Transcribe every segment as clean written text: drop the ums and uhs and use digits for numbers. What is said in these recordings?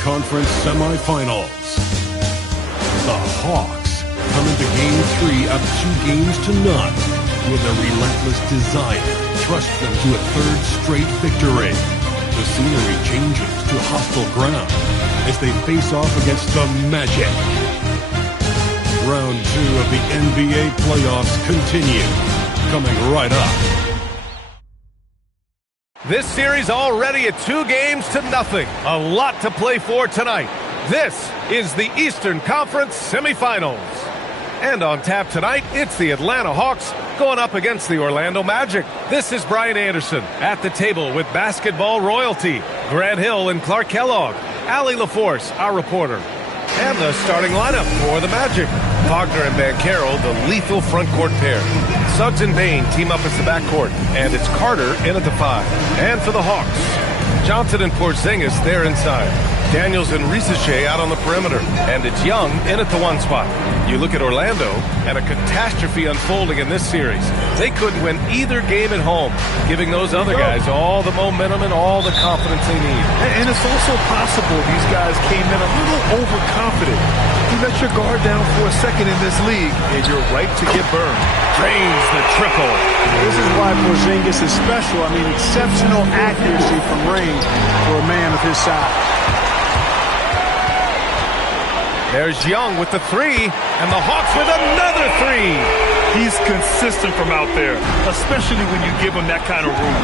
Conference Semifinals. The Hawks come into Game 3 up 2-0 with a relentless desire thrust them to a third straight victory. The scenery changes to hostile ground as they face off against the Magic. Round 2 of the NBA playoffs continue, coming right up. This series already at 2-0. A lot to play for tonight. This is the Eastern Conference Semifinals. And on tap tonight, it's the Atlanta Hawks going up against the Orlando Magic. This is Brian Anderson at the table with basketball royalty, Grant Hill and Clark Kellogg, Allie LaForce, our reporter. And the starting lineup for the Magic. Wagner and Banchero, the lethal front court pair. Suggs and Bain team up as the backcourt, and it's Carter in at the 5. And for the Hawks, Johnson and Porzingis there inside. Daniels and Risache out on the perimeter, and it's Young in at the 1 spot. You look at Orlando, and a catastrophe unfolding in this series. They couldn't win either game at home, giving those other guys all the momentum and all the confidence they need. And it's also possible these guys came in a little overconfident. You let your guard down for a second in this league, and you're right to get burned. Drains the triple. This is why Porzingis is special. I mean, exceptional accuracy from range for a man of his size. There's Young with the 3, and the Hawks with another 3. He's consistent from out there, especially when you give him that kind of room.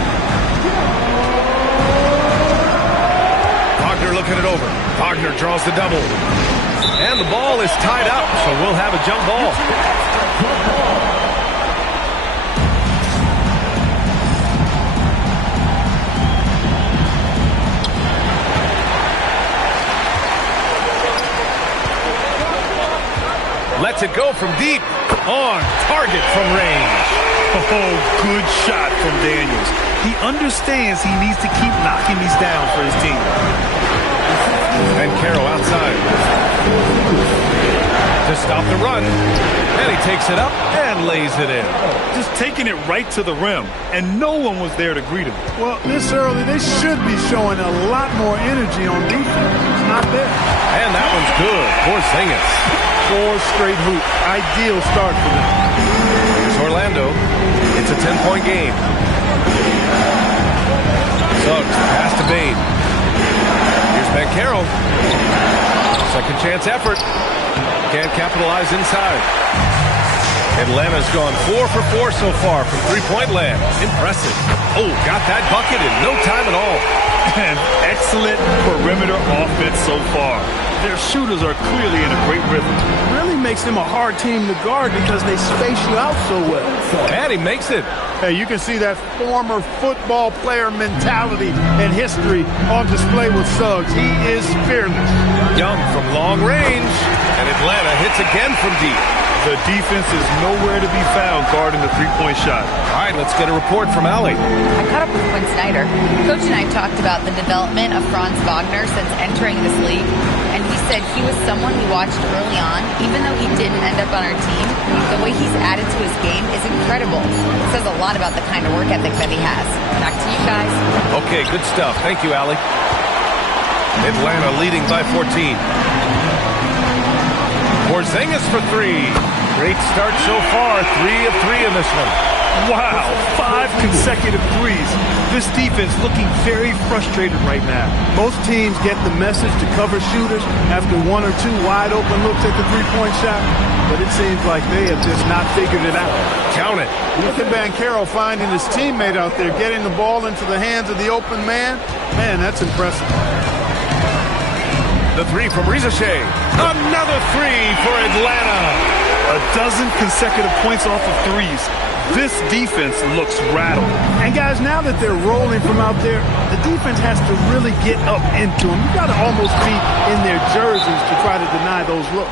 Wagner looking it over. Wagner draws the double. And the ball is tied up, so we'll have a jump ball. Lets it go from deep. On target from range. Oh, good shot from Daniels. He understands he needs to keep knocking these down for his team. And Banchero outside. To stop the run. And he takes it up and lays it in. Just taking it right to the rim. And no one was there to greet him. Well, this early, they should be showing a lot more energy on defense. It's not there. And that one's good. Porzingis. 4 straight hoop. Ideal start for them. Here's Orlando. It's a 10-point game. Suggs, pass to Bain. Here's Banchero. Second chance effort. Can't capitalize inside. Atlanta's gone 4 for 4 so far from three-point land. Impressive. Oh, got that bucket in no time at all. An excellent perimeter offense so far. Their shooters are clearly in a great rhythm. It really makes them a hard team to guard because they space you out so well. And he makes it. Hey, you can see that former football player mentality and history on display with Suggs. He is fearless. Young from long range. And Atlanta hits again from deep. The defense is nowhere to be found guarding the three-point shot. All right, let's get a report from Allie. I caught up with Quinn Snyder. Coach and I talked about the development of Franz Wagner since entering this league, and he said he was someone we watched early on. Even though he didn't end up on our team, the way he's added to his game is incredible. It says a lot about the kind of work ethic that he has. Back to you guys. Okay, good stuff. Thank you, Allie. Atlanta leading by 14. Porzingis for 3. Great start so far. 3 of 3 in this one. Wow, 5 consecutive threes. This defense looking very frustrated right now. Most teams get the message to cover shooters after 1 or 2 wide open looks at the three-point shot, but it seems like they have just not figured it out. Count it. Look at Banchero finding his teammate out there, getting the ball into the hands of the open man. Man, that's impressive. The 3 from Risache. Another 3 for Atlanta. A dozen consecutive points off of threes. This defense looks rattled. And guys, now that they're rolling from out there, the defense has to really get up into them. You got to almost be in their jerseys to try to deny those looks.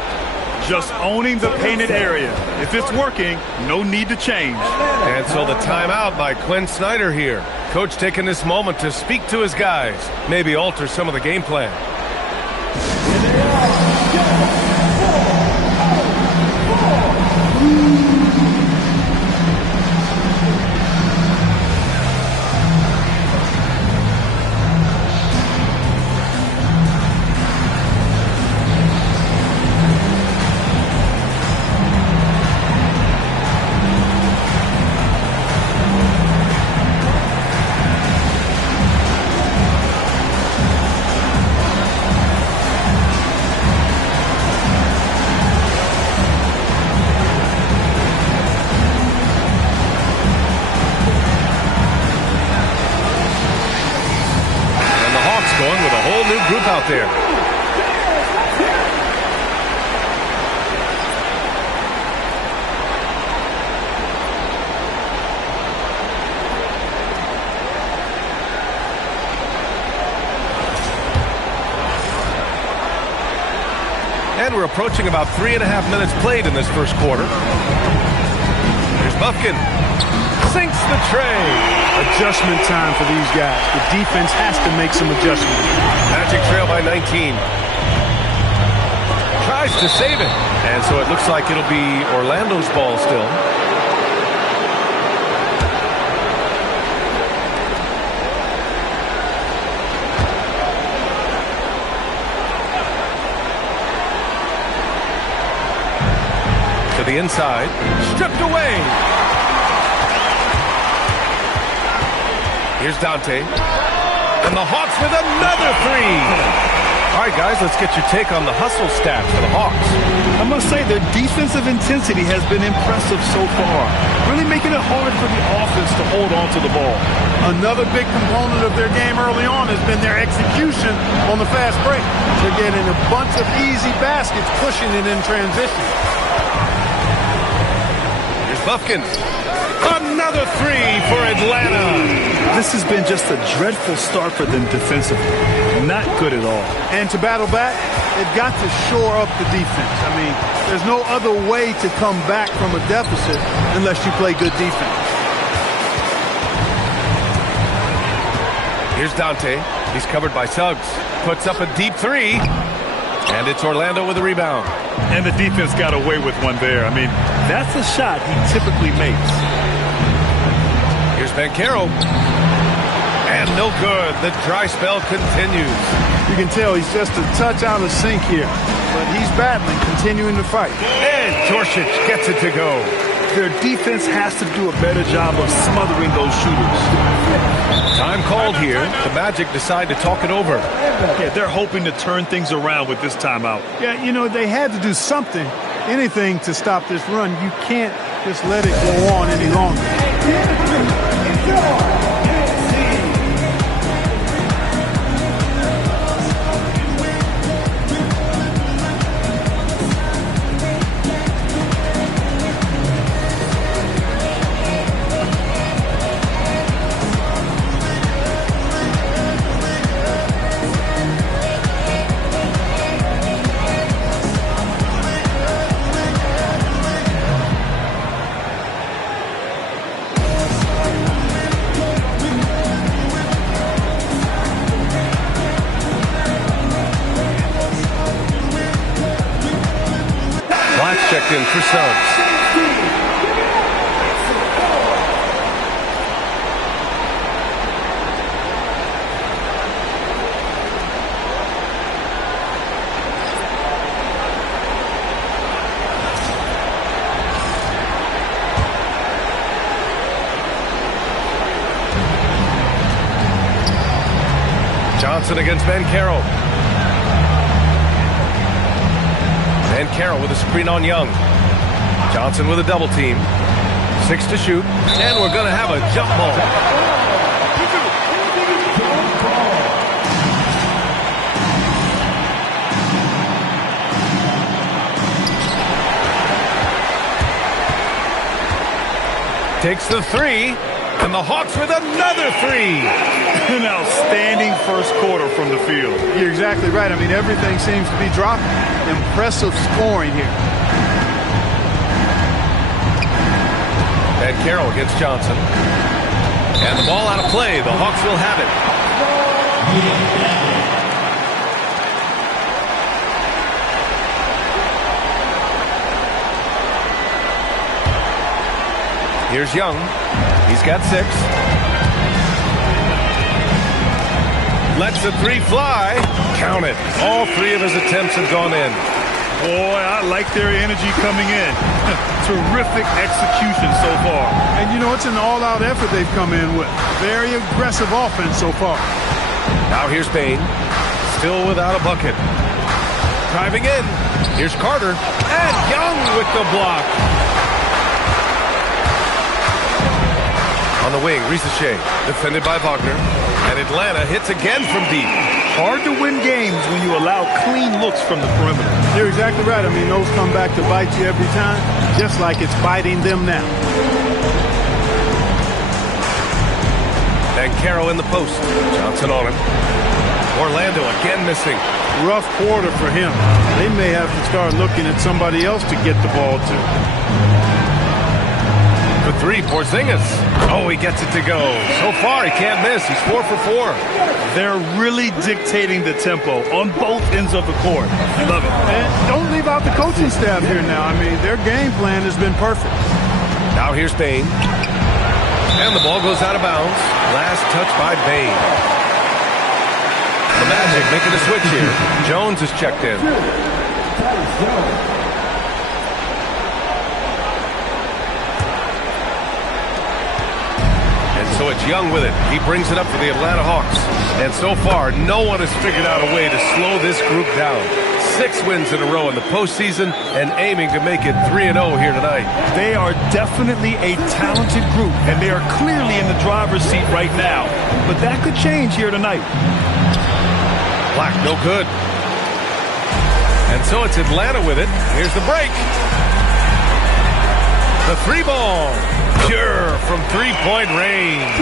Just owning the painted area. If it's working, no need to change. And so the timeout by Quinn Snyder here. Coach taking this moment to speak to his guys. Maybe alter some of the game plan. out there. And we're approaching about 3.5 minutes played in this first quarter. Here's Buffkin. Sinks the tray. Adjustment time for these guys. The defense has to make some adjustments. Magic trail by 19. Tries to save it. And so it looks like it'll be Orlando's ball still. The inside, stripped away. Here's Dante. And the Hawks with another three. All right, guys, let's get your take on the hustle stats for the Hawks. I must say their defensive intensity has been impressive so far, really making it hard for the offense to hold on to the ball. Another big component of their game early on has been their execution on the fast break. They're getting a bunch of easy baskets, pushing it in transition. Buffkin, another three for Atlanta. This has been just a dreadful start for them defensively. Not good at all. And to battle back, they've got to shore up the defense. I mean, there's no other way to come back from a deficit unless you play good defense. Here's Dante. He's covered by Suggs. Puts up a deep three. And it's Orlando with a rebound. And the defense got away with one there. I mean, that's a shot he typically makes. Here's Banchero. And no good. The dry spell continues. You can tell he's just a touch out of sync here. But he's battling, continuing to fight. And Dorsic gets it to go. Their defense has to do a better job of smothering those shooters. Time called here. The Magic decide to talk it over. Yeah, they're hoping to turn things around with this timeout. Yeah, you know, they had to do something, anything to stop this run. You can't just let it go on any longer. Checked in for Suggs. Johnson against Banchero. Banchero with a screen on Young. Johnson with a double team. 6 to shoot. And we're going to have a jump ball. Takes the three. And the Hawks with another three. An outstanding first quarter from the field. You're exactly right. I mean, everything seems to be dropping. Impressive scoring here. Banchero against Johnson. And the ball out of play. The Hawks will have it. Here's Young. He's got 6. Lets the three fly. Count it. All 3 of his attempts have gone in. Boy, I like their energy coming in. Terrific execution so far. And, you know, it's an all-out effort they've come in with. Very aggressive offense so far. Now here's Payne. Still without a bucket. Driving in. Here's Carter. And Young with the block. On the wing, Risache, defended by Wagner. And Atlanta hits again from deep. hard to win games when you allow clean looks from the perimeter. You're exactly right. I mean, those come back to bite you every time, just like it's biting them now. And Caro in the post. Johnson on him. Orlando again missing. Rough quarter for him. They may have to start looking at somebody else to get the ball to. For three, Porzingis. Oh, he gets it to go. So far, he can't miss. He's 4 for 4. They're really dictating the tempo on both ends of the court. I love it. And don't leave out the coaching staff here now. I mean, their game plan has been perfect. Now here's Bain. And the ball goes out of bounds. Last touch by Bain. The Magic making a switch here. Jones is checked in. And so it's Young with it. He brings it up for the Atlanta Hawks. And so far, no one has figured out a way to slow this group down. 6 wins in a row in the postseason and aiming to make it 3-0 here tonight. They are definitely a talented group, and they are clearly in the driver's seat right now. But that could change here tonight. Black, no good. And so it's Atlanta with it. Here's the break. The 3-ball. Pure from 3-point range.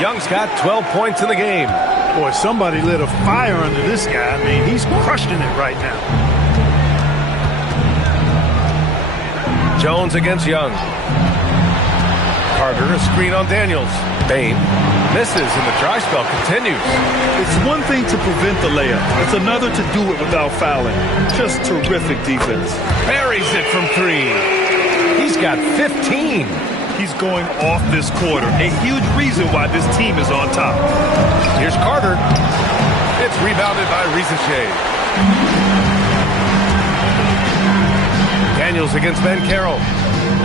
Young's got 12 points in the game. Boy, somebody lit a fire under this guy. I mean, he's crushing it right now. Jones against Young. Carter, a screen on Daniels. Bain misses, and the dry spell continues. It's one thing to prevent the layup. It's another to do it without fouling. Just terrific defense. Buries it from 3. He's got 15. He's going off this quarter. A huge reason why this team is on top. Here's Carter. It's rebounded by Rizachet. Daniels against Caro.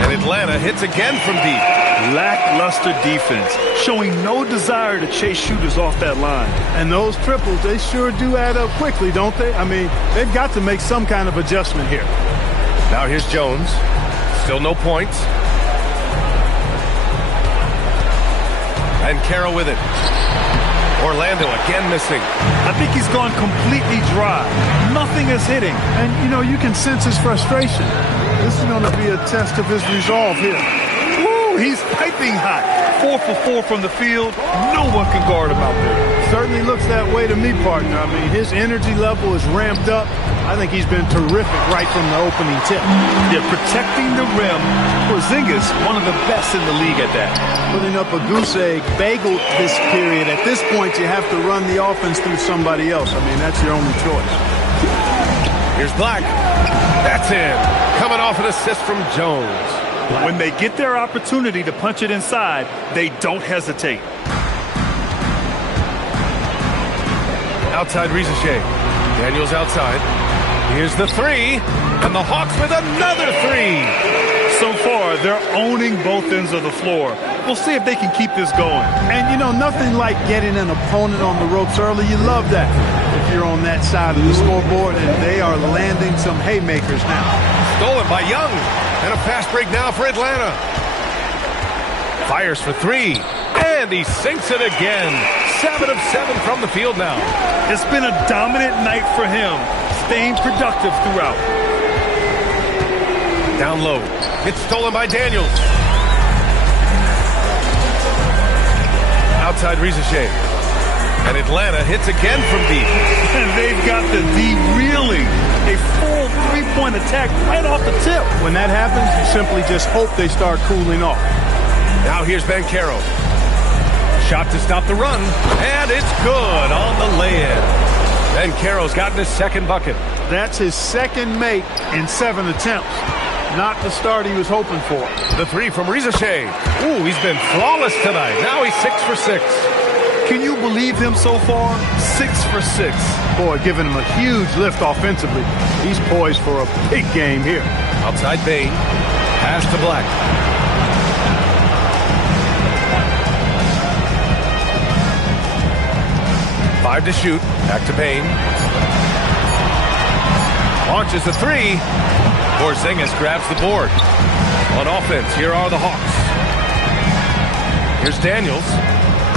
And Atlanta hits again from deep. Lackluster defense, showing no desire to chase shooters off that line. And those triples, they sure do add up quickly, don't they? I mean, they've got to make some kind of adjustment here. Now here's Jones. Still no points. And Caro with it. Orlando again missing. I think he's gone completely dry. Nothing is hitting. And, you know, you can sense his frustration. This is going to be a test of his resolve here. Woo, he's piping hot. 4 for 4 from the field. No one can guard him out there. Certainly looks that way to me, partner. I mean, his energy level is ramped up. I think he's been terrific right from the opening tip. They're protecting the rim. Porzingis, one of the best in the league at that. Putting up a goose egg bagel this period. At this point, you have to run the offense through somebody else. I mean, that's your only choice. Here's Black. That's in. Coming off an assist from Jones. When they get their opportunity to punch it inside, they don't hesitate. Outside Rizachet. Daniels outside. Here's the 3. And the Hawks with another 3. So far, they're owning both ends of the floor. We'll see if they can keep this going. And, you know, nothing like getting an opponent on the ropes early. You love that if you're on that side of the scoreboard, and they are landing some haymakers now. Stolen by Young. And a fast break now for Atlanta. Fires for 3. And he sinks it again. 7 of 7 from the field now. It's been a dominant night for him, staying productive throughout. Down low. It's stolen by Daniels. Outside Rizachet. And Atlanta hits again from deep. And they've got the D reeling. A full 3-point attack right off the tip. When that happens, you simply just hope they start cooling off. Now here's Caro. Shot to stop the run. And it's good on the lay-in. Caro's gotten his second bucket. That's his second make in 7 attempts. Not the start he was hoping for. The 3 from Rizachet. Ooh, he's been flawless tonight. Now he's 6 for 6. Can you believe him so far? 6 for 6. Boy, giving him a huge lift offensively. He's poised for a big game here. Outside Bain. Pass to Black. Five to shoot. Back to Bain. Launches the 3. Porzingis grabs the board. On offense, here are the Hawks. Here's Daniels.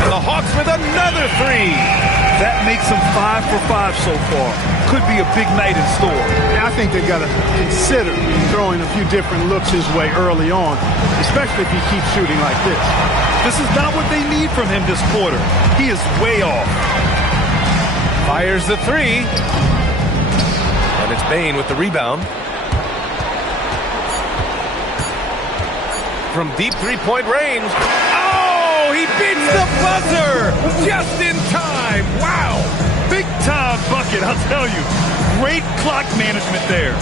And the Hawks with another three. That makes them 5 for 5 so far. Could be a big night in store. I think they've got to consider throwing a few different looks his way early on, especially if he keeps shooting like this. This is not what they need from him this quarter. He is way off. Fires the three. And it's Bane with the rebound. From deep three-point range. Oh, he beats the buzzer just in time. Wow. Big time bucket, I'll tell you. Great clock management there.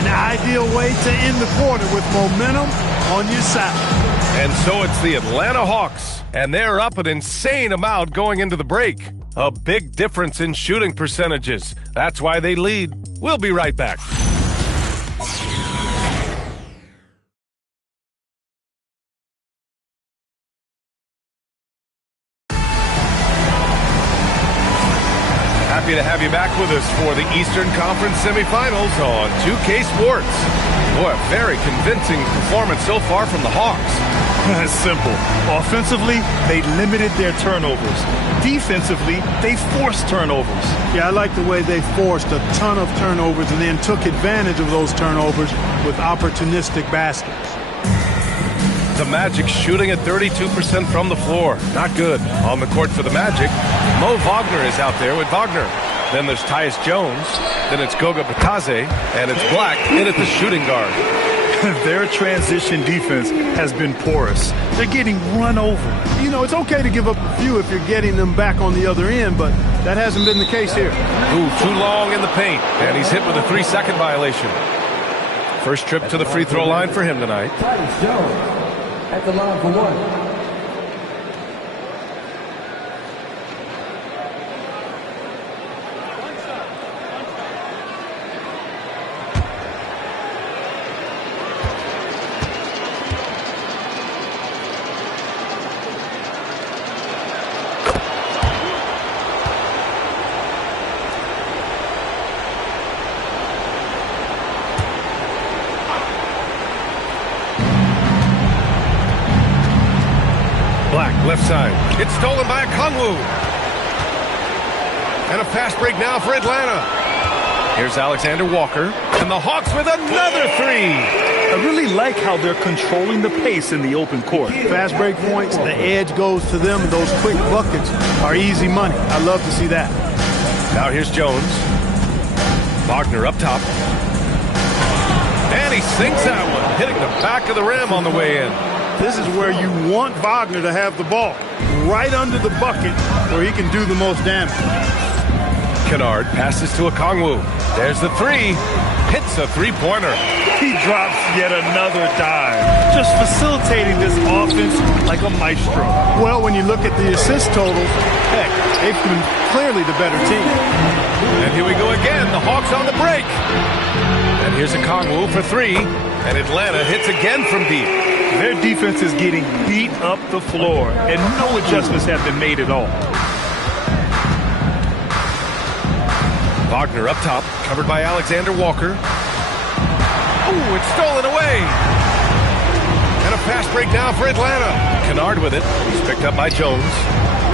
An ideal way to end the quarter with momentum on your side. And so it's the Atlanta Hawks, and they're up an insane amount going into the break. A big difference in shooting percentages. That's why they lead. We'll be right back. Happy to have you back with us for the Eastern Conference Semifinals on 2K Sports. Boy, a very convincing performance so far from the Hawks. It's simple. Offensively, they limited their turnovers. Defensively, they forced turnovers. Yeah, I like the way they forced a ton of turnovers and then took advantage of those turnovers with opportunistic baskets. The Magic shooting at 32% from the floor. Not good. On the court for the Magic, Mo Wagner is out there with Wagner. Then there's Tyus Jones. Then it's Goga Bitadze. And it's Black in at the shooting guard. Their transition defense has been porous. They're getting run over. You know, it's okay to give up a few if you're getting them back on the other end, but that hasn't been the case here. Ooh, too long in the paint. And he's hit with a 3-second violation. First trip to the free throw line for him tonight. Tyus Jones at the line for one. Left side. It's stolen by Okongwu. And a fast break now for Atlanta. Here's Alexander Walker. And the Hawks with another three. I really like how they're controlling the pace in the open court. Fast break points, the edge goes to them. Those quick buckets are easy money. I love to see that. Now here's Jones. Wagner up top. And he sinks that one, hitting the back of the rim on the way in. This is where you want Wagner to have the ball, right under the bucket where he can do the most damage. Kennard passes to Okongwu. There's the three. Hits a three-pointer. He drops yet another dive, just facilitating this offense like a maestro. Well, when you look at the assist totals, heck, they've been clearly the better team. And here we go again, the Hawks on the break. And here's Okongwu for three, and Atlanta hits again from deep. Their defense is getting beat up the floor, and no adjustments have been made at all. Wagner up top, covered by Alexander Walker. Ooh, it's stolen away. And a fast break now for Atlanta. Kennard with it. He's picked up by Jones.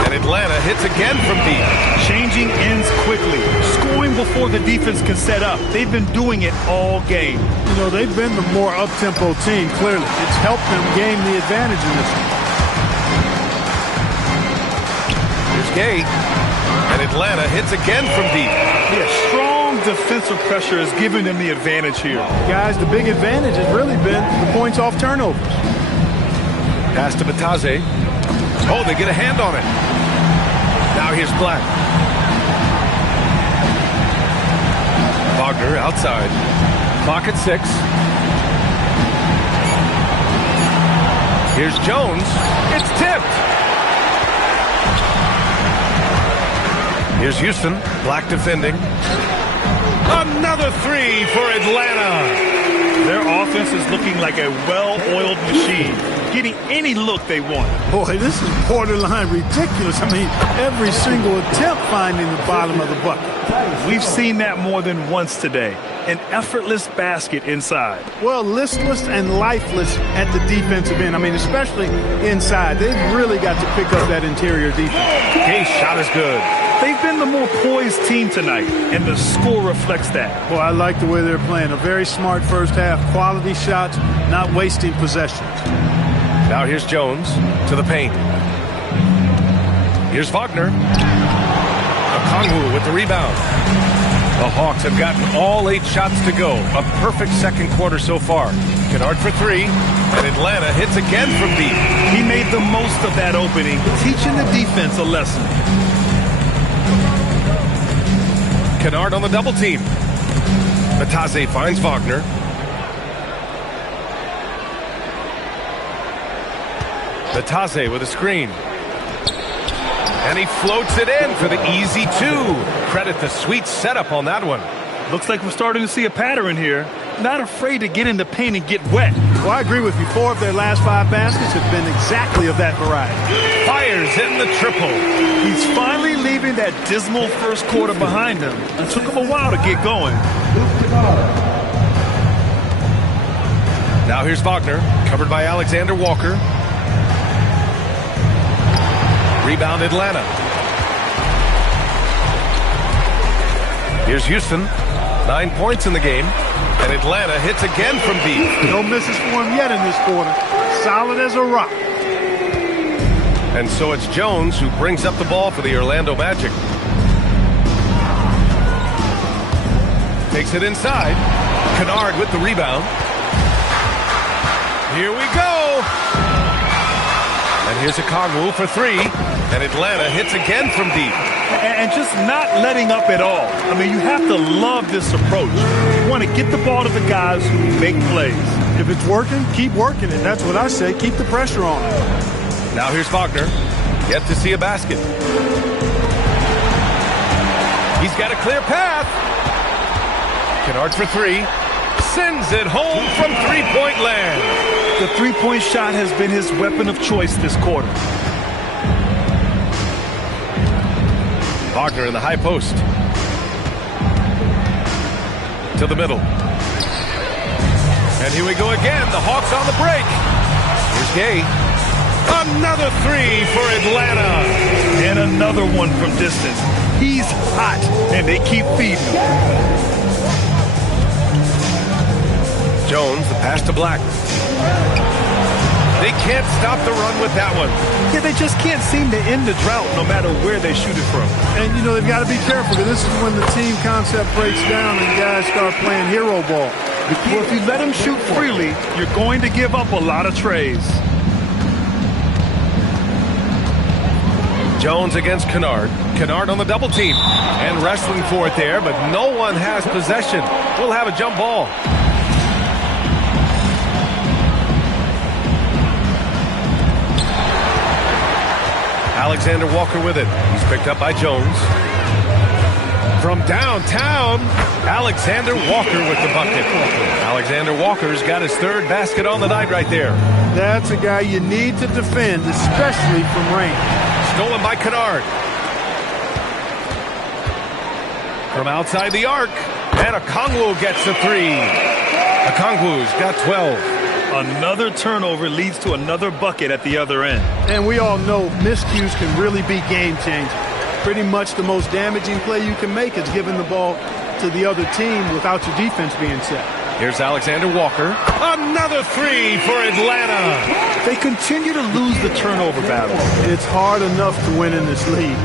And Atlanta hits again from deep. Changing ends quickly, scoring before the defense can set up. They've been doing it all game. You know, they've been the more up-tempo team, clearly. It's helped them gain the advantage in this one. Here's Gay. And Atlanta hits again from deep. Yeah, strong defensive pressure has given them the advantage here. Guys, the big advantage has really been the points off turnovers. Pass to Bitadze. Oh, they get a hand on it. Now here's Black. Wagner outside. Clock at 6. Here's Jones. It's tipped. Here's Houston. Black defending. Another three for Atlanta. Their offense is looking like a well-oiled machine, getting any look they want. Boy, this is borderline ridiculous. I mean, every single attempt finding the bottom of the bucket. We've seen that more than once today, an effortless basket inside. Well, listless and lifeless at the defensive end. I mean, especially inside. They've really got to pick up that interior defense. Gay's shot is good. They've been the more poised team tonight, and the score reflects that. Well, I like the way they're playing. A very smart first half. Quality shots, not wasting possessions. Now here's Jones to the paint. Here's Wagner. Okongwu with the rebound. The Hawks have gotten all 8 shots to go. A perfect second quarter so far. Kennard for 3, and Atlanta hits again from deep. He made the most of that opening, teaching the defense a lesson. Kennard on the double team. Matase finds Wagner. Matase with a screen. And he floats it in for the easy 2. Credit the sweet setup on that one. Looks like we're starting to see a pattern here. Not afraid to get in the paint and get wet. Well, I agree with you. 4 of their last 5 baskets have been exactly of that variety. Fires in the triple. He's finally leaving that dismal first quarter behind him. It took him a while to get going. Now here's Wagner, covered by Alexander Walker. Rebound Atlanta. Here's Houston. 9 points in the game. And Atlanta hits again from deep. No misses for him yet in this quarter. Solid as a rock. And so it's Jones who brings up the ball for the Orlando Magic. Takes it inside. Kennard with the rebound. Here we go. And here's Okongwu for 3. And Atlanta hits again from deep. And just not letting up at all. I mean, you have to love this approach. You want to get the ball to the guys who make plays. If it's working, keep working it. That's what I say. Keep the pressure on it. Now here's Wagner. Yet to see a basket. He's got a clear path. Kennard for 3. Sends it home from three-point land. The three-point shot has been his weapon of choice this quarter. Wagner in the high post. To the middle. And here we go again. The Hawks on the break. Here's Gay. Another 3 for Atlanta. And another one from distance. He's hot, and they keep feeding him. Jones, the pass to Black. They can't stop the run with that one. Yeah, they just can't seem to end the drought no matter where they shoot it from. And, you know, they've got to be careful because this is when the team concept breaks down and guys start playing hero ball. Well, if you let them shoot freely, you're going to give up a lot of trays. Jones against Kennard. Kennard on the double team. And wrestling for it there, but no one has possession. We'll have a jump ball. Alexander Walker with it. He's picked up by Jones. From downtown, Alexander Walker with the bucket. Alexander Walker's got his 3rd basket on the night right there. That's a guy you need to defend, especially from range. Stolen by Kennard. From outside the arc. And Okongwu gets the 3. Okongwu's got 12. Another turnover leads to another bucket at the other end. And we all know miscues can really be game-changing. Pretty much the most damaging play you can make is giving the ball to the other team without your defense being set. Here's Alexander Walker. Another 3 for Atlanta. They continue to lose the turnover battle. It's hard enough to win in this league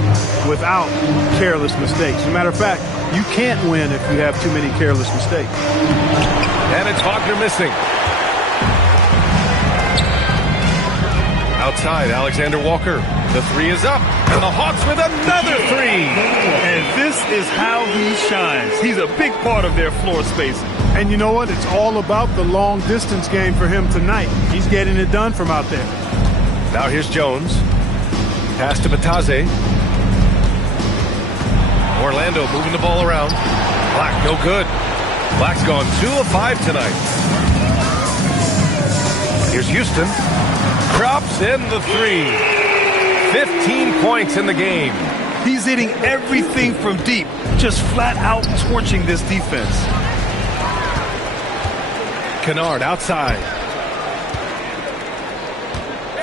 without careless mistakes. As a matter of fact, you can't win if you have too many careless mistakes. And it's Wagner missing. Outside, Alexander Walker. The 3 is up. And the Hawks with another 3. And this is how he shines. He's a big part of their floor spacing. And you know what? It's all about the long distance game for him tonight. He's getting it done from out there. Now here's Jones. Pass to Matase. Orlando moving the ball around. Black, no good. Black's gone 2 of 5 tonight. Here's Houston. Drops in the 3. 15 points in the game. He's hitting everything from deep, just flat out torching this defense. Kennard outside.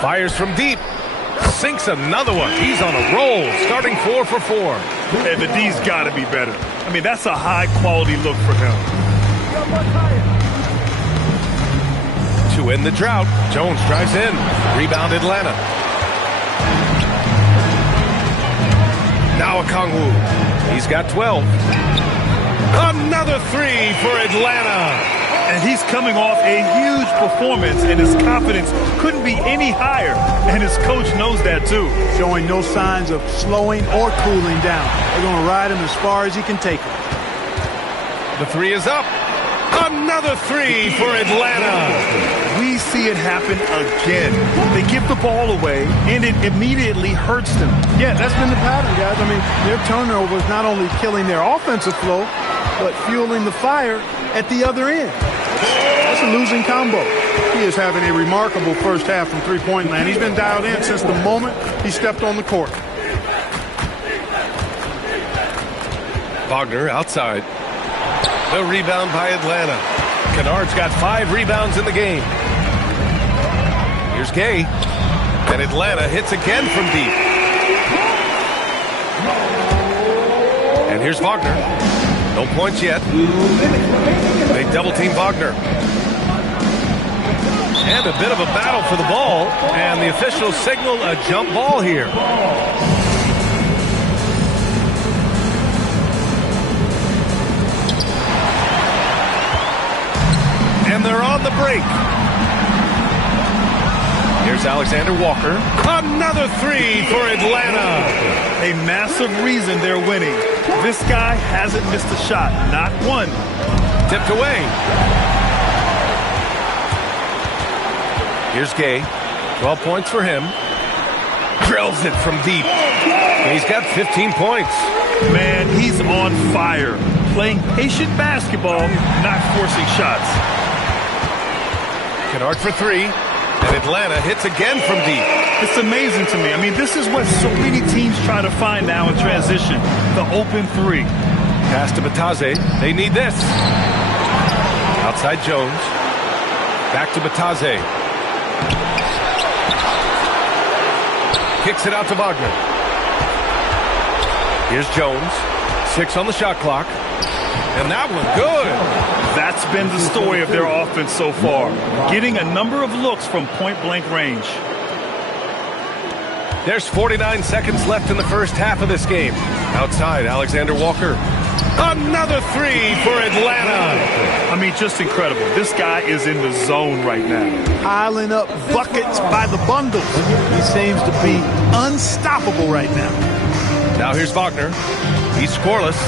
Fires from deep. Sinks another one. He's on a roll, starting 4 for 4. And the D's got to be better. I mean, that's a high-quality look for him. To end the drought, Jones drives in. Rebound Atlanta. Now Okongwu. He's got 12. Another three for Atlanta. And he's coming off a huge performance, and his confidence couldn't be any higher. And his coach knows that, too. Showing no signs of slowing or cooling down. They're going to ride him as far as he can take it. The three is up. Another three for Atlanta. We see it happen again. They give the ball away, and it immediately hurts them. Yeah, that's been the pattern, guys. I mean, their turnovers not only killing their offensive flow, but fueling the fire at the other end. That's a losing combo. He is having a remarkable first half from three-point land. He's been dialed in since the moment he stepped on the court. Wagner outside. The rebound by Atlanta. Kennard's got 5 rebounds in the game. Here's Gay. And Atlanta hits again from deep. And here's Wagner. No points yet. They double-team Wagner. And a bit of a battle for the ball. And the officials signal a jump ball here. And they're on the break. Here's Alexander Walker. Another three for Atlanta. A massive reason they're winning. This guy hasn't missed a shot, not one. Tipped away. Here's Gay. 12 points for him. Drills it from deep. He's got 15 points. Man, he's on fire. Playing patient basketball, not forcing shots. Kennard for 3. And Atlanta hits again from deep. It's amazing to me. I mean, this is what so many teams try to find now in transition. The open 3. Pass to Bataze. They need this. Outside Jones. Back to Bataze. Kicks it out to Wagner. Here's Jones. 6 on the shot clock. And that one good. That's been the story of their offense so far. Getting a number of looks from point-blank range. There's 49 seconds left in the first half of this game. Outside, Alexander Walker. Another three for Atlanta. I mean, just incredible. This guy is in the zone right now. Piling up buckets by the bundles. He seems to be unstoppable right now. Now here's Wagner. He's scoreless.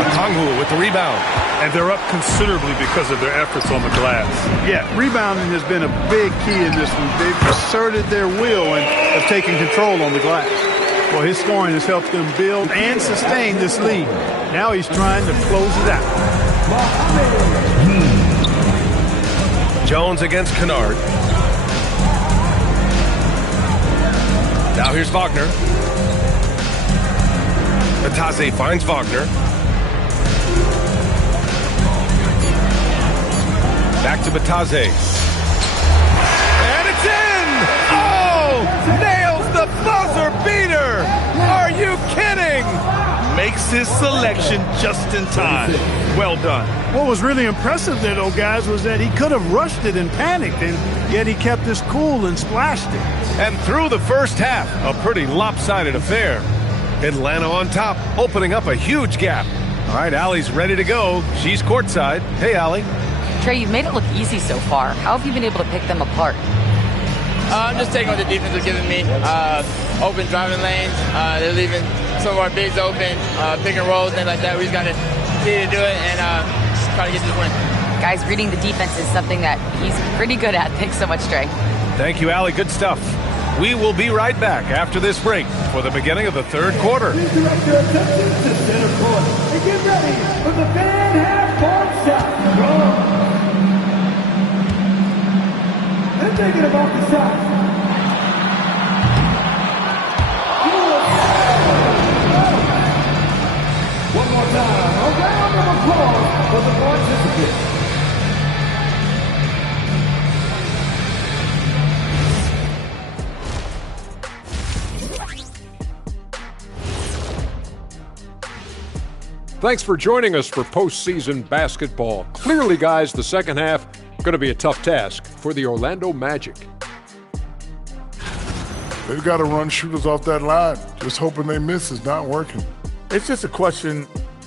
Okongwu with the rebound. And they're up considerably because of their efforts on the glass. Yeah, rebounding has been a big key in this one. They've asserted their will and have taken control on the glass. Well, his scoring has helped them build and sustain this lead. Now he's trying to close it out. Jones against Kennard. Now here's Wagner. Bataze finds Wagner. Back to Bataze. And it's in! Oh! Nails the buzzer beater! Are you kidding? Makes his selection just in time. Well done. What was really impressive there, though, guys, was that he could have rushed it and panicked, and yet he kept his cool and splashed it. And through the first half, a pretty lopsided affair. Atlanta on top, opening up a huge gap. All right, Allie's ready to go. She's courtside. Hey, Allie. Trey, you've made it look easy so far. How have you been able to pick them apart? I'm just taking what the defense is giving me. Open driving lanes. They're leaving some of our bigs open, pick and rolls, things like that. We just got to continue to do it and try to get this win. Guys, reading the defense is something that he's pretty good at. Thanks so much, Trey. Thank you, Allie. Good stuff. We will be right back after this break for the beginning of the third quarter. Please direct your attention to center court and get ready for the fan half-court shot. And thinking about the shot. One more time, a round of applause for the participants. Thanks for joining us for postseason basketball. Clearly, guys, the second half going to be a tough task for the Orlando Magic. They've got to run shooters off that line. Just hoping they miss is not working. It's just a question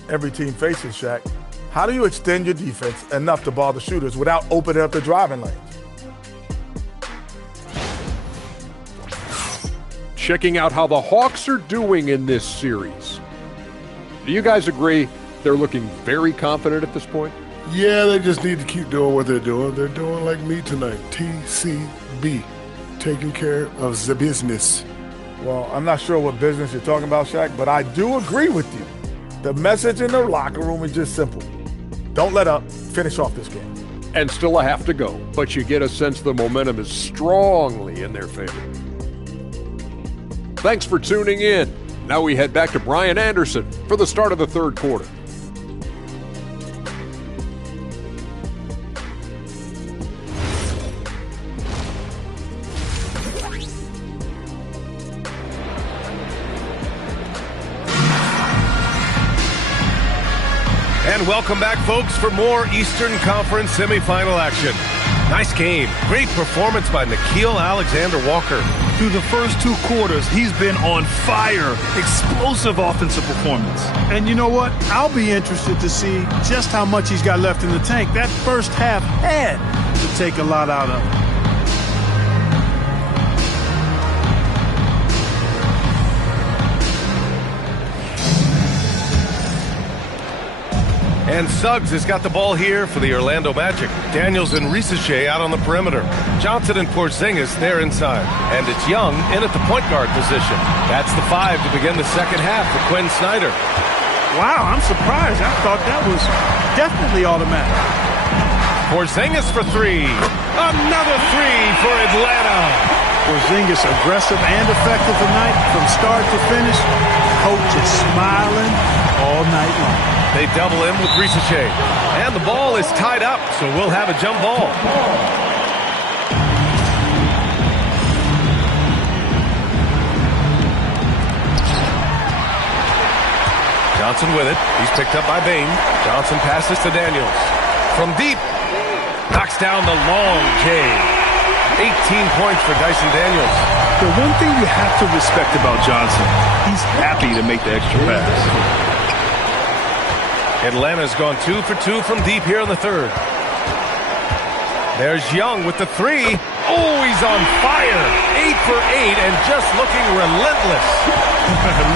every team faces, Shaq. How do you extend your defense enough to bother shooters without opening up the driving lanes? Checking out how the Hawks are doing in this series. Do you guys agree they're looking very confident at this point? Yeah, they just need to keep doing what they're doing. They're doing like me tonight, TCB, taking care of the business. Well, I'm not sure what business you're talking about, Shaq, but I do agree with you. The message in the locker room is just simple. Don't let up. Finish off this game. And still a half to go, but you get a sense the momentum is strongly in their favor. Thanks for tuning in. Now we head back to Brian Anderson for the start of the third quarter. And welcome back, folks, for more Eastern Conference semifinal action. Nice game. Great performance by Nickeil Alexander-Walker. Through the first two quarters, he's been on fire. Explosive offensive performance. And you know what? I'll be interested to see just how much he's got left in the tank. That first half had to take a lot out of him. And Suggs has got the ball here for the Orlando Magic. Daniels and Risache out on the perimeter. Johnson and Porzingis there inside. And it's Young in at the point guard position. That's the 5 to begin the second half for Quinn Snyder. Wow, I'm surprised. I thought that was definitely automatic. Porzingis for 3. Another 3 for Atlanta. Porzingis aggressive and effective tonight from start to finish. Coach is smiling all night long. They double him with Risache. And the ball is tied up, so we'll have a jump ball. Johnson with it. He's picked up by Bain. Johnson passes to Daniels. From deep. Knocks down the long J. 18 points for Dyson Daniels. The one thing you have to respect about Johnson, he's happy to make the extra pass. Atlanta's gone 2 for 2 from deep here in the third. There's Young with the 3. Oh, he's on fire. 8 for 8 and just looking relentless.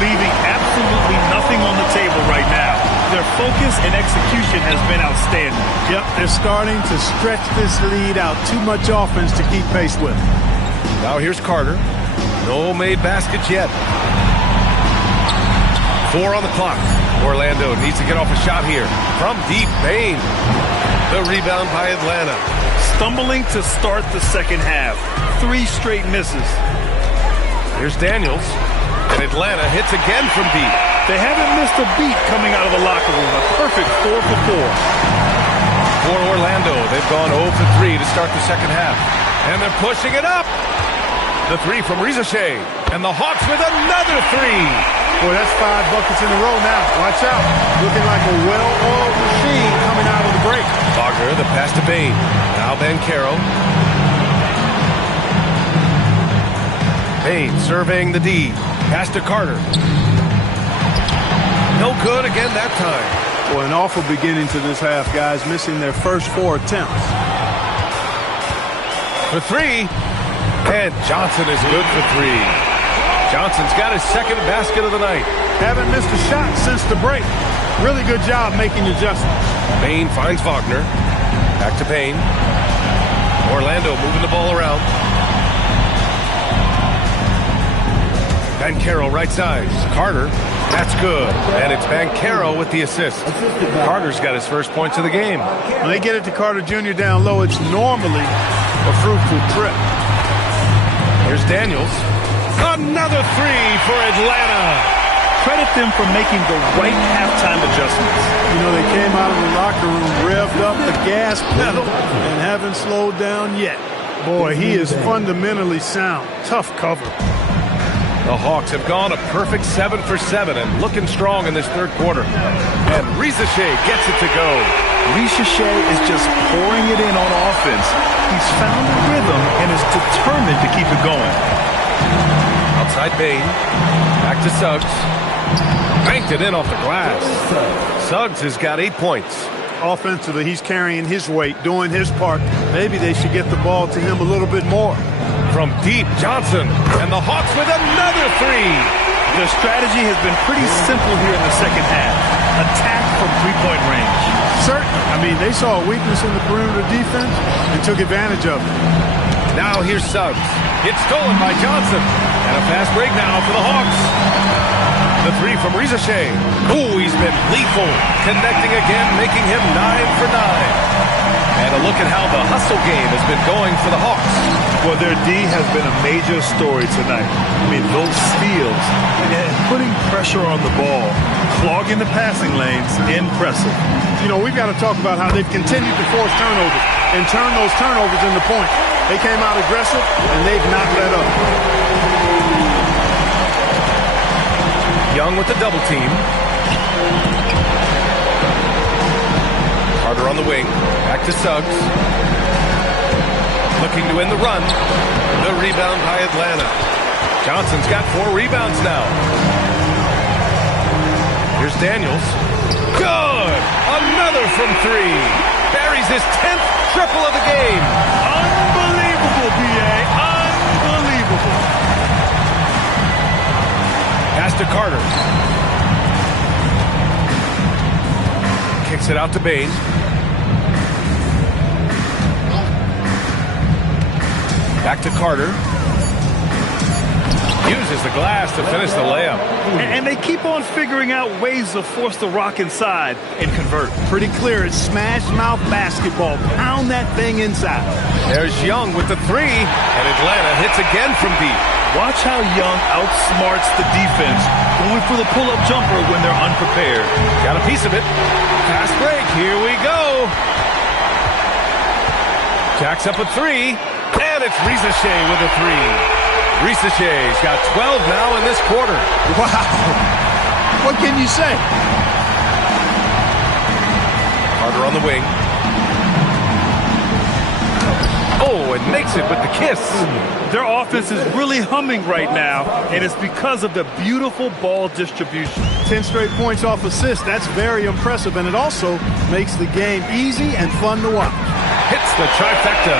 Leaving absolutely nothing on the table right now. Their focus and execution has been outstanding. Yep, they're starting to stretch this lead out. Too much offense to keep pace with. Now here's Carter. No made baskets yet. 4 on the clock. Orlando needs to get off a shot here. From deep, Bain. The rebound by Atlanta. Stumbling to start the second half. 3 straight misses. Here's Daniels. And Atlanta hits again from deep. They haven't missed a beat coming out of the locker room. A perfect 4 for 4. For Orlando, they've gone 0 for 3 to start the second half. And they're pushing it up. The 3 from Risache. And the Hawks with another 3. Boy, that's 5 buckets in a row now. Watch out. Looking like a well-oiled machine coming out of the break. Wagner, the pass to Bain. Now Banchero. Bain surveying the D. Pass to Carter. No good again that time. Boy, an awful beginning to this half, guys. Missing their first 4 attempts. For 3. And Johnson is good for 3. Johnson's got his second basket of the night. Haven't missed a shot since the break. Really good job making adjustments. Bain finds Wagner. Back to Bain. Orlando moving the ball around. Banchero right side. Carter. That's good. And it's Banchero with the assist. Carter's got his first points of the game. When they get it to Carter Jr. down low, it's normally a fruitful trip. Here's Daniels. Another 3 for Atlanta. Credit them for making the right halftime adjustments. You know, they came out of the locker room, revved up the gas pedal, and haven't slowed down yet. Boy, he is fundamentally sound. Tough cover. The Hawks have gone a perfect 7 for 7 and looking strong in this third quarter. And Risacher gets it to go. Risacher is just pouring it in on offense. He's found a rhythm and is determined to keep it going. Outside Bain. Back to Suggs. Banked it in off the glass. Suggs has got 8 points. Offensively, he's carrying his weight, doing his part. Maybe they should get the ball to him a little bit more. From deep, Johnson. And the Hawks with another three. Their strategy has been pretty simple here in the second half. Attack from three-point range. Certainly. I mean, they saw a weakness in the perimeter defense and took advantage of it. Now here's Suggs. It's stolen by Johnson. And a fast break now for the Hawks. The three from Risacher. Oh, he's been lethal. Connecting again, making him 9 for 9. And a look at how the hustle game has been going for the Hawks. Well, their D has been a major story tonight. I mean, those steals and putting pressure on the ball, clogging the passing lanes, impressive. You know, we've got to talk about how they've continued to force turnovers and turn those turnovers into points. They came out aggressive, and they've not let up. Young with the double team. Carter on the wing. Back to Suggs. Looking to win the run. The rebound by Atlanta. Johnson's got 4 rebounds now. Here's Daniels. Good! Another from 3. Buries his 10th triple of the game. Unbelievable, B.A. Unbelievable. Pass to Carter. Kicks it out to Bain. Back to Carter. Uses the glass to finish the layup. And they keep on figuring out ways to force the Rock inside and convert. Pretty clear. It's smash mouth basketball. Pound that thing inside. There's Young with the 3. And Atlanta hits again from deep. Watch how Young outsmarts the defense, going for the pull-up jumper when they're unprepared. Got a piece of it. Fast break. Here we go. Jacks up a 3. And it's Risacher with a 3. Risacher's got 12 now in this quarter. Wow. What can you say? Carter on the wing. Oh, and makes it with the kiss. Their offense is really humming right now, and it's because of the beautiful ball distribution. 10 straight points off assists. That's very impressive, and it also makes the game easy and fun to watch. Hits the trifecta.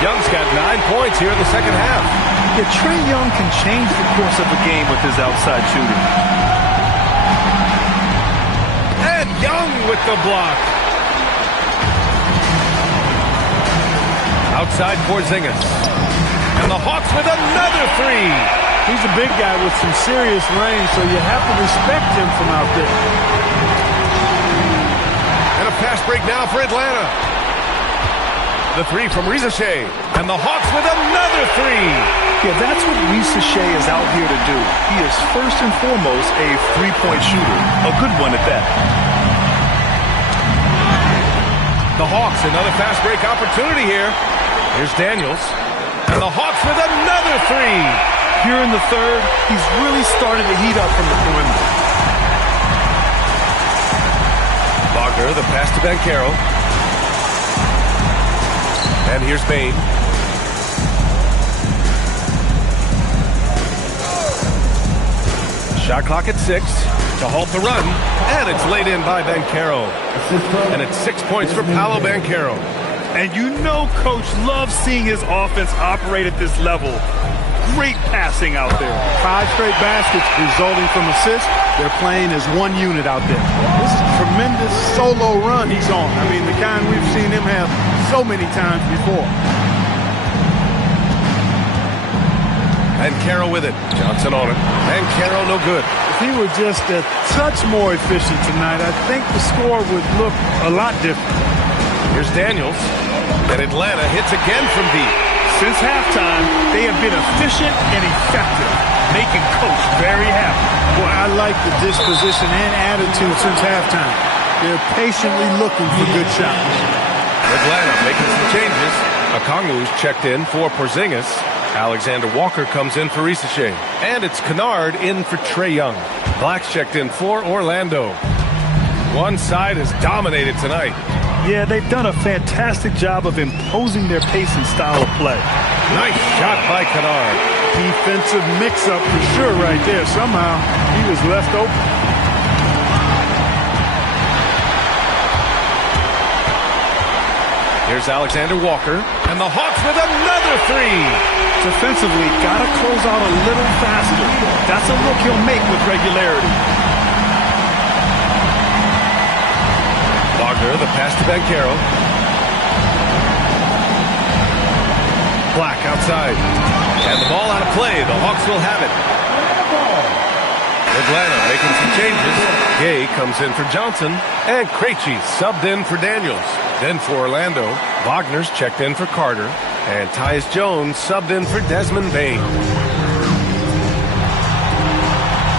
Young's got 9 points here in the second half. Yeah, Trae Young can change the course of a game with his outside shooting. And Young with the block. Outside Porzingis. And the Hawks with another 3. He's a big guy with some serious range, so you have to respect him from out there. And a fast break now for Atlanta. The 3 from Risacher. And the Hawks with another 3. Yeah, that's what Risacher is out here to do. He is first and foremost a three-point shooter. A good one at that. The Hawks, another fast break opportunity here. Here's Daniels. And the Hawks with another 3. Here in the third, he's really started to heat up from the perimeter. Wagner, the pass to Banchero. And here's Bain. Shot clock at 6 to halt the run. And it's laid in by Banchero. And it's 6 points for Paolo Banchero. And you know Coach loves seeing his offense operate at this level. Great passing out there. 5 straight baskets resulting from assists. They're playing as one unit out there. This is a tremendous solo run he's on. I mean, the kind we've seen him have so many times before. Banchero with it. Johnson on it. Banchero no good. If he were just a touch more efficient tonight, I think the score would look a lot different. Here's Daniels. And Atlanta hits again from deep. Since halftime, they have been efficient and effective, making Coach very happy. Boy, I like the disposition and attitude since halftime. They're patiently looking for good shots. Atlanta making some changes. Okongwu's checked in for Porzingis. Alexander Walker comes in for Risache. And it's Kennard in for Trae Young. Black's checked in for Orlando. One side is dominated tonight. Yeah, they've done a fantastic job of imposing their pace and style of play. Nice shot by Kennard. Defensive mix-up for sure right there. Somehow he was left open. Here's Alexander Walker, and the Hawks with another three. Defensively, got to close out a little faster. That's a look he'll make with regularity. Wagner, the pass to Banchero. Black outside. And the ball out of play. The Hawks will have it. Atlanta making some changes. Gay comes in for Johnson, and Krejci subbed in for Daniels. Then for Orlando, Wagner's checked in for Carter, and Tyus Jones subbed in for Desmond Bane.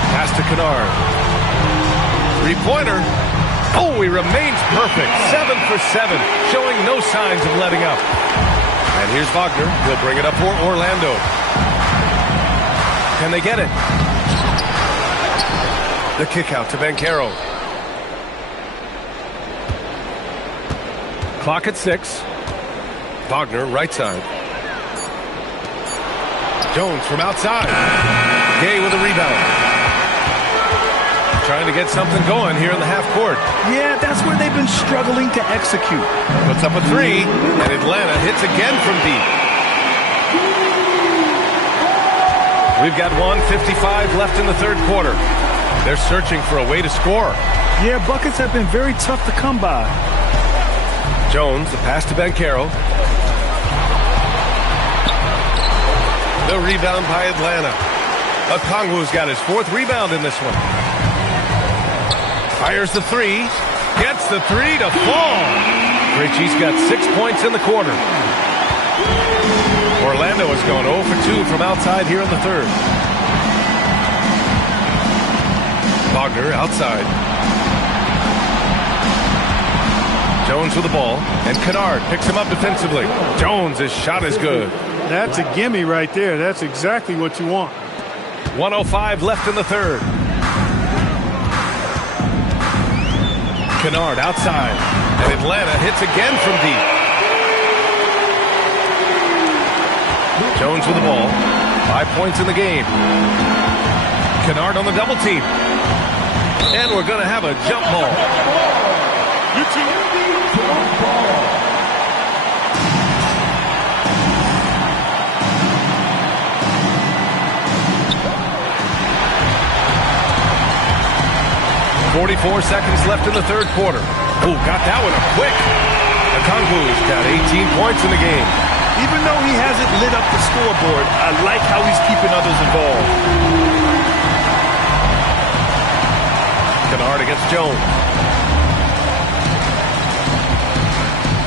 Pass to Kennard. Three-pointer. Oh, he remains perfect. 7 for 7, showing no signs of letting up. And here's Wagner. He'll bring it up for Orlando. Can they get it? The kick out to Banchero. Clock at 6. Wagner, right side. Jones from outside. Gay with a rebound. Trying to get something going here in the half court. Yeah, that's where they've been struggling to execute. Puts up a three, and Atlanta hits again from deep. We've got 1:55 left in the third quarter. They're searching for a way to score. Yeah, buckets have been very tough to come by. Jones, the pass to Banchero. The rebound by Atlanta. Okongwu's got his 4th rebound in this one. Fires the three. Gets the three to fall. Krejci's got 6 points in the quarter. Orlando has gone 0 for 2 from outside here in the third. Wagner outside. Jones with the ball, and Kennard picks him up defensively. Jones' his shot is good. That's a gimme right there. That's exactly what you want. 1:05 left in the third. Kennard outside, and Atlanta hits again from deep. Jones with the ball. 5 points in the game. Kennard on the double team. And we're going to have a jump ball. 44 seconds left in the third quarter. Oh, got that one up quick. Okongwu's got 18 points in the game. Even though he hasn't lit up the scoreboard, I like how he's keeping others involved. Kennard against Jones.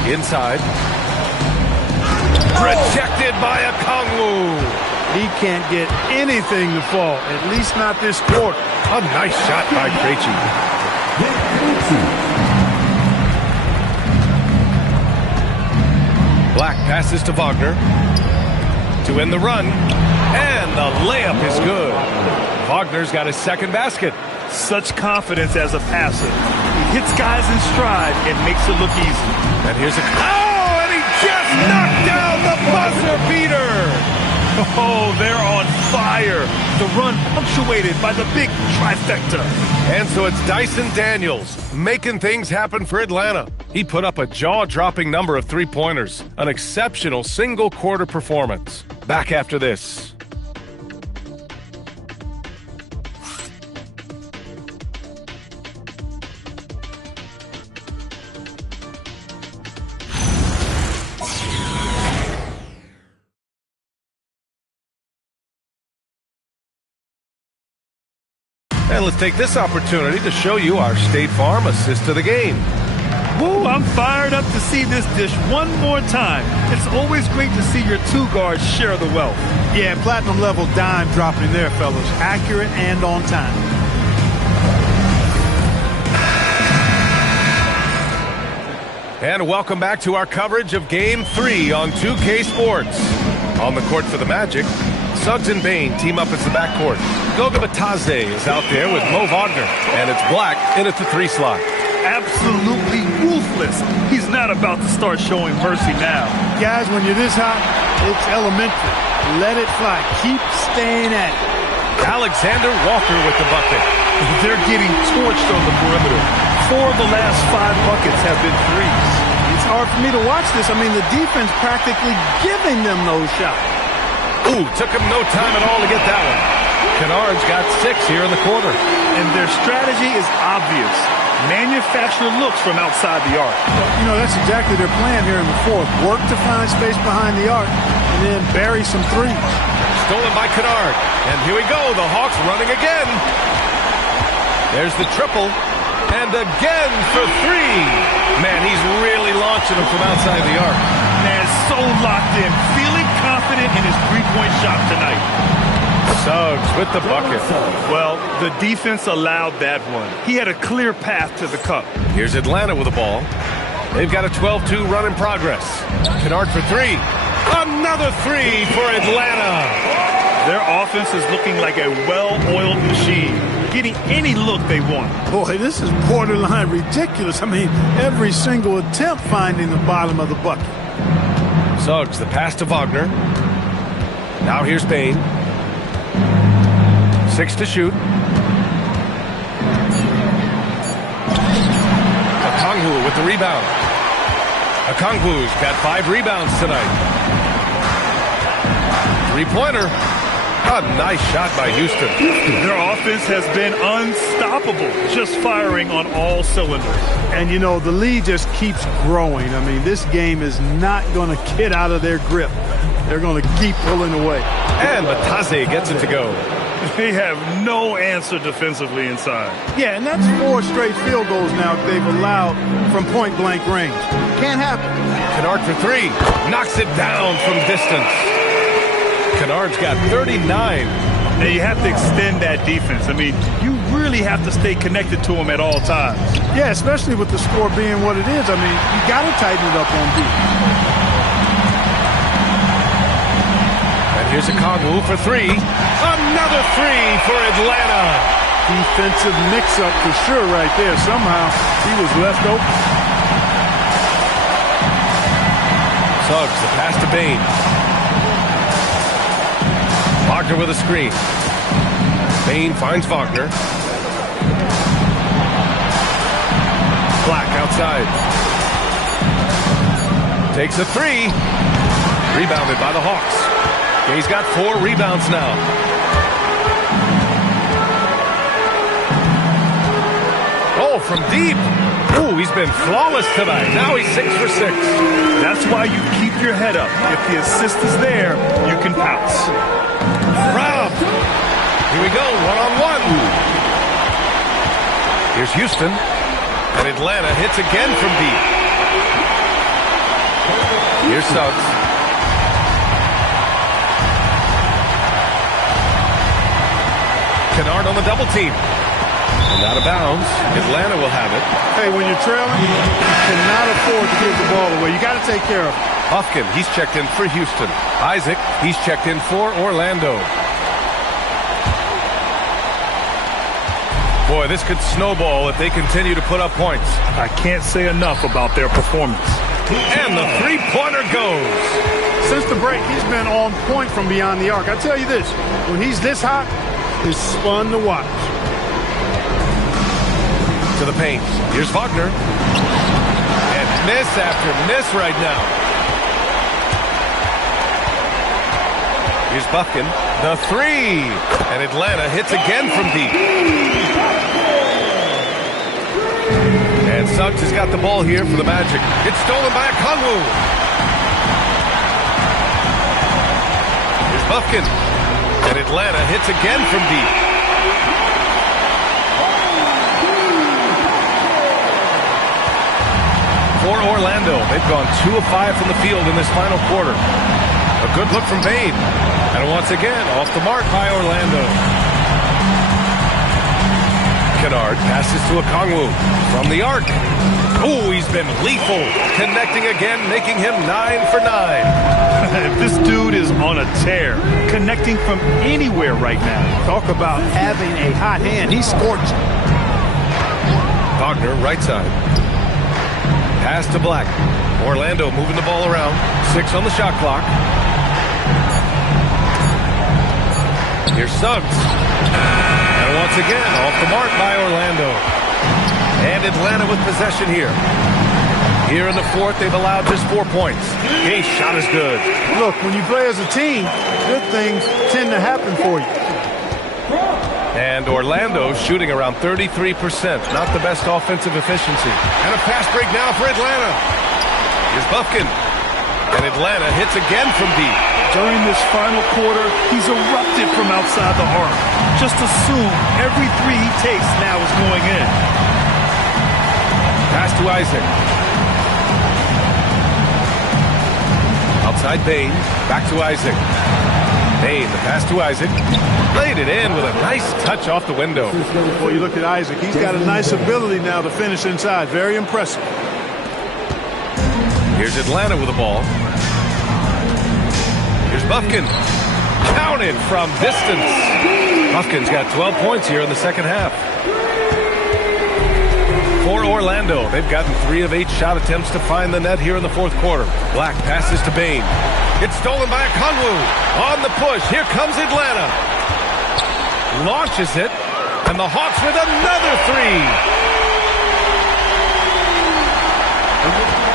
Inside. Rejected by Okongwu. He can't get anything to fall, at least not this quarter. A nice shot by Krejci. Black passes to Wagner to end the run, and the layup is good. Wagner's got his second basket. Such confidence as a passer. He hits guys in stride and makes it look easy. And here's and he just knocked down the buzzer beater. Oh, they're on fire. The run punctuated by the big trifecta. And so it's Dyson Daniels making things happen for Atlanta. He put up a jaw-dropping number of three-pointers. An exceptional single-quarter performance. Back after this. And let's take this opportunity to show you our State Farm assist to the game. Woo, I'm fired up to see this dish one more time. It's always great to see your two guards share the wealth. Yeah, platinum level dime dropping there, fellas. Accurate and on time. And welcome back to our coverage of Game 3 on 2K Sports. On the court for the Magic, Suggs and Bain team up as the backcourt. Goga Batadze is out there with Mo Wagner, and it's Black in at the 3 slot. Absolutely ruthless. He's not about to start showing mercy now. Guys, when you're this hot, it's elementary. Let it fly. Keep staying at it. Alexander Walker with the bucket. They're getting torched on the perimeter. 4 of the last 5 buckets have been threes. It's hard for me to watch this. I mean, the defense practically giving them those shots. Ooh, took him no time at all to get that one. Kennard's got 6 here in the quarter. And their strategy is obvious. Manufacture looks from outside the arc. You know, that's exactly their plan here in the fourth. Work to find space behind the arc and then bury some threes. Stolen by Kennard. And here we go. The Hawks running again. There's the triple. And again for 3. Man, he's really launching them from outside the arc. Man, so locked in. Feeling confident in his three-point shot tonight. Suggs with the bucket. Well, the defense allowed that one. He had a clear path to the cup. Here's Atlanta with the ball. They've got a 12-2 run in progress. Kennard for 3. Another 3 for Atlanta. Their offense is looking like a well-oiled machine, getting any look they want. Boy, this is borderline ridiculous. I mean, every single attempt finding the bottom of the bucket. Suggs, the pass to Wagner. Now here's Bain. 6 to shoot. Okongwu with the rebound. Okongwu's got 5 rebounds tonight. 3-pointer. A nice shot by Houston. Their offense has been unstoppable, just firing on all cylinders. And, you know, the lead just keeps growing. I mean, this game is not going to get out of their grip. They're going to keep pulling away. And Batadze gets it to go. They have no answer defensively inside. Yeah, and that's 4 straight field goals now they've allowed from point-blank range. Can't happen. Kennard for 3. Knocks it down from distance. Kennard's got 39. Now you have to extend that defense. I mean, you really have to stay connected to him at all times. Yeah, especially with the score being what it is. I mean, you got to tighten it up on defense. And here's Okongwu for 3. Another 3 for Atlanta. Defensive mix-up for sure right there. Somehow he was left open. Suggs, the pass to Bain. Wagner with a screen. Bain finds Wagner. Black outside. Takes a 3. Rebounded by the Hawks. He's got 4 rebounds now. Oh, from deep. Ooh, he's been flawless tonight. Now he's 6 for 6. That's why you keep your head up. If the assist is there, you can pounce. Rob. Here we go, one-on-one. Here's Houston. And Atlanta hits again from deep. Here's Suggs. Kennard on the double team. And out of bounds. Atlanta will have it. Hey, when you're trailing, you cannot afford to give the ball away. You got to take care of it. Hufkin, he's checked in for Houston. Isaac, he's checked in for Orlando. Boy, this could snowball if they continue to put up points. I can't say enough about their performance. And the three-pointer goes. Since the break, he's been on point from beyond the arc. I tell you this, when he's this hot, it's fun to watch. To the paint. Here's Wagner. And miss after miss right now. Here's Buffkin. The 3. And Atlanta hits again from deep. And Suggs has got the ball here for the Magic. It's stolen by Okongwu. Here's Buffkin. And Atlanta hits again from deep. For Orlando, they've gone 2 of 5 from the field in this final quarter. A good look from Bain. And once again, off the mark by Orlando. Kennard passes to Okongwu from the arc. Ooh, he's been lethal. Connecting again, making him 9 for 9. This dude is on a tear, connecting from anywhere right now. Talk about having a hot hand. He's scorching. Wagner, right side. Pass to Black. Orlando moving the ball around. 6 on the shot clock. Here's Suggs. And once again, off the mark by Orlando. And Atlanta with possession here. Here in the fourth, they've allowed just 4 points. Gay's shot is good. Look, when you play as a team, good things tend to happen for you. And Orlando shooting around 33%. Not the best offensive efficiency. And a fast break now for Atlanta. Here's Buffkin. And Atlanta hits again from deep. During this final quarter, he's erupted from outside the arc. Just assume every three he takes now is going in. Pass to Isaac. Outside Bain. Back to Isaac. Bain, the pass to Isaac. Laid it in with a nice touch off the window. Well, you look at Isaac. He's got a nice ability now to finish inside. Very impressive. Here's Atlanta with the ball. Here's Buffkin. Counted from distance. Buffkin's got 12 points here in the second half. For Orlando, they've gotten 3 of 8 shot attempts to find the net here in the fourth quarter. Black passes to Bain. It's stolen by Okongwu. On the push, here comes Atlanta. Launches it, and the Hawks with another 3.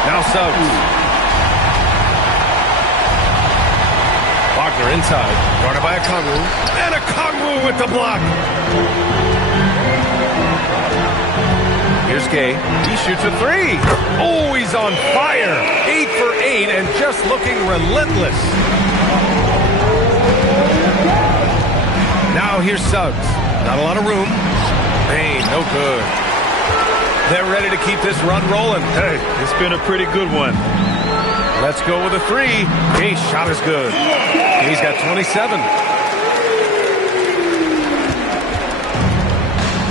Now Suggs. Wagner inside, guarded by Okongwu. And Okongwu with the block. Here's Gay. He shoots a 3. Oh, he's on fire. 8 for 8 and just looking relentless. Now here's Suggs. Not a lot of room. Bain, no good. They're ready to keep this run rolling. Hey, it's been a pretty good one. Let's go with a 3. Gay's shot is good. Gay's got 27.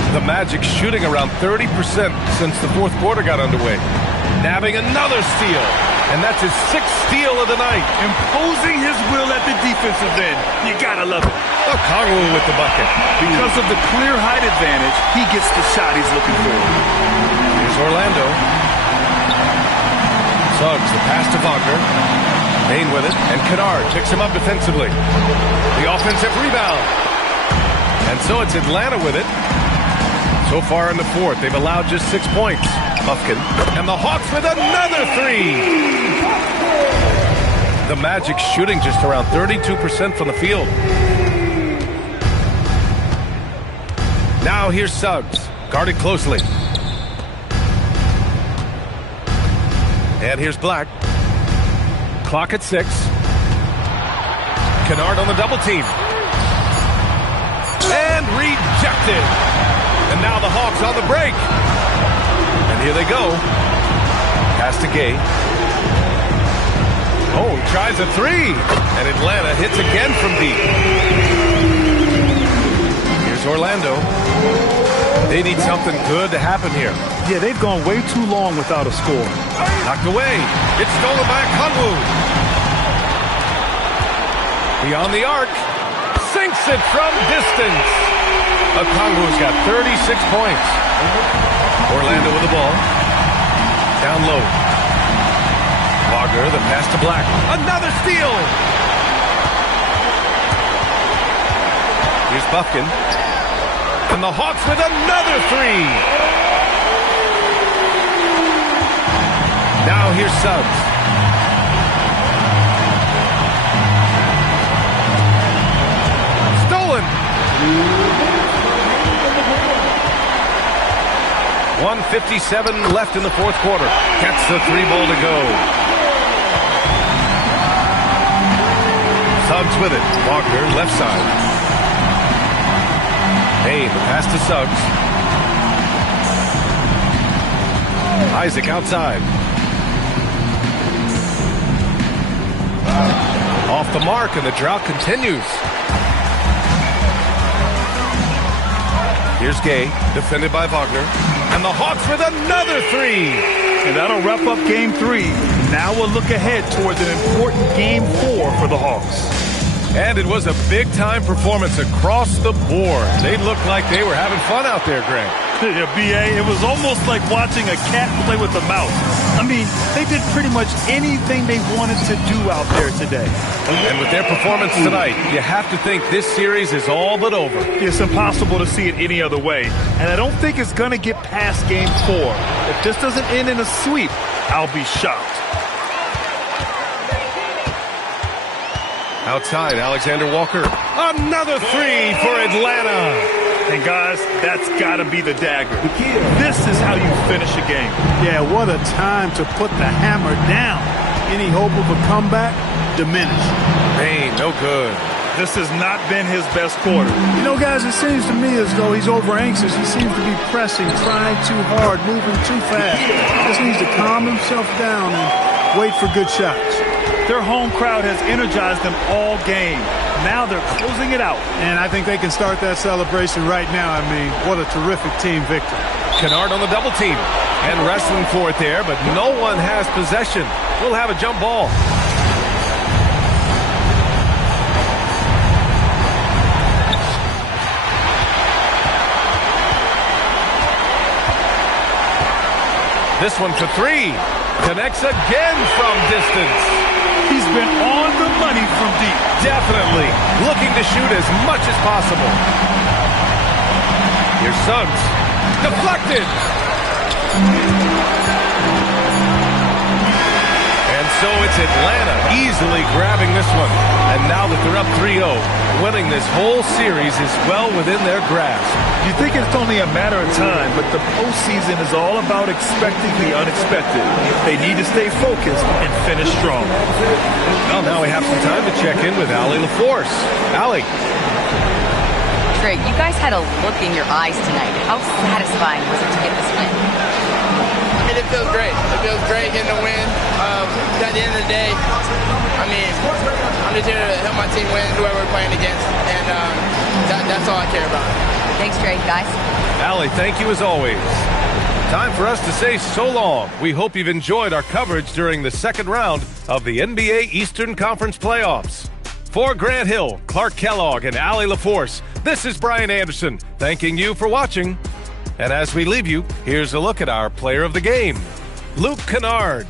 The Magic shooting around 30% since the fourth quarter got underway. Nabbing another steal. And that's his 6th steal of the night. Imposing his will at the defensive end. You gotta love it. Okongwu with the bucket. Because of the clear height advantage, he gets the shot he's looking for. Here's Orlando. Suggs, the pass to Wagner. Bain with it, and Kennard picks him up defensively. The offensive rebound. And so it's Atlanta with it. So far in the fourth, they've allowed just 6 points. Buffkin. And the Hawks with another 3. The Magic shooting just around 32% from the field. Now here's Suggs. Guarded closely. And here's Black. Clock at 6. Kennard on the double team. And rejected. And now the Hawks on the break. And here they go. Pass to Gay. Oh, he tries a 3. And Atlanta hits again from deep. Here's Orlando. They need something good to happen here. Yeah, they've gone way too long without a score. Knocked away. It's stolen by Okongwu. Beyond the arc. Sinks it from distance. Okongwu's got 36 points. Orlando with the ball. Down low. Wagner, the pass to Black. Another steal. Here's Buffkin. And the Hawks with another 3. Now here's Suggs. Stolen. 1:57 left in the fourth quarter. Gets the 3 ball to go. Suggs with it. Wagner left side. Hey, the pass to Suggs. Isaac outside. Off the mark, and the drought continues. Here's Gay, defended by Wagner. And the Hawks with another 3. And that'll wrap up game 3. Now we'll look ahead towards an important Game 4 for the Hawks. And it was a big-time performance across the board. They looked like they were having fun out there, Greg. Yeah, B.A., it was almost like watching a cat play with a mouse. I mean, they did pretty much anything they wanted to do out there today. And with their performance tonight, you have to think this series is all but over. It's impossible to see it any other way. And I don't think it's going to get past Game 4. If this doesn't end in a sweep, I'll be shocked. Outside, Alexander Walker. Another three for Atlanta. And guys, that's got to be the dagger. This is how you finish a game. Yeah, what a time to put the hammer down. Any hope of a comeback? Diminished. Rain, no good. This has not been his best quarter. You know, guys, it seems to me as though he's over anxious. He seems to be pressing, trying too hard, moving too fast. Just needs to calm himself down and wait for good shots. Their home crowd has energized them all game. Now they're closing it out. And I think they can start that celebration right now. I mean, what a terrific team victory. Kennard on the double team and wrestling for it there, but no one has possession. We'll have a jump ball. This one for three. Connects again from distance. He's been on the money from deep. Definitely looking to shoot as much as possible. Your Suggs. Deflected. And so it's Atlanta easily grabbing this one. And now that they're up 3-0, winning this whole series is well within their grasp. You think it's only a matter of time, but the postseason is all about expecting the unexpected. They need to stay focused and finish strong. Well, now we have some time to check in with Allie LaForce. Allie. Greg, you guys had a look in your eyes tonight. How satisfying was it to get this win? I mean, it feels great. It feels great getting the win. At the end of the day, I mean, I'm just here to help my team win, whoever we're playing against, and that's all I care about. Thanks, Greg, guys. Allie, thank you as always. Time for us to say so long. We hope you've enjoyed our coverage during the second round of the NBA Eastern Conference Playoffs. For Grant Hill, Clark Kellogg, and Allie LaForce, this is Brian Anderson, thanking you for watching. And as we leave you, here's a look at our player of the game, Luke Kennard.